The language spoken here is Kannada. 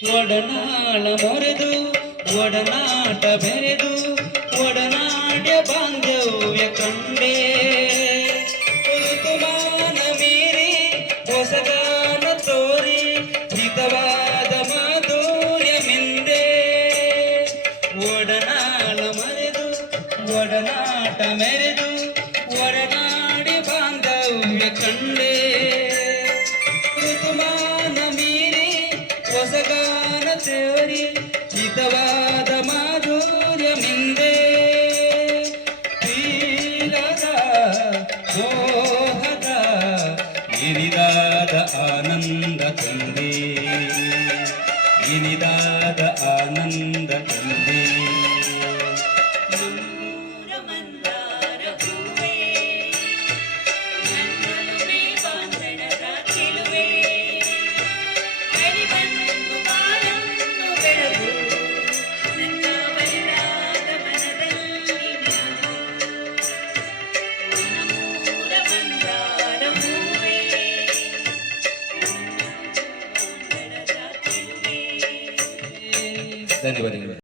ಒಡನಾಳ ಮೊರೆದು ಒಡನಾಟ ಬೆರೆದು ಒಡನಾಡ್ಯ ಬಾಂಧವ್ಯ ಕಂಡೇ ಋತುಮಾನ ಮೀರಿ ಹೊಸಗಾನ ತೋರಿ ಹಿತವಾದ ಮಾಧುರ್ಯ ಮಿಂದೆ ಒಡನಾಳ ಮರೆದು ಒಡನಾಟ ಮೆರೆದು ಒಡನಾಡಿ ಬಾಂಧವ್ಯ ಕಂಡೇ ಋತುಮಾನ ಮೀರಿ ಹೊಸಗಾನ ತೋರಿ ಹಿತವಾದ ಮಾಧುರ್ಯ ಮಿಂದೆ ತೀರದ ಮೋಹದ ಇನಿದಾದ ಆನಂದ ತಂದೆ ಇನಿದಾದ ಆನಂದ ತಂದೆ ಧನ್ಯವಾದಗಳು.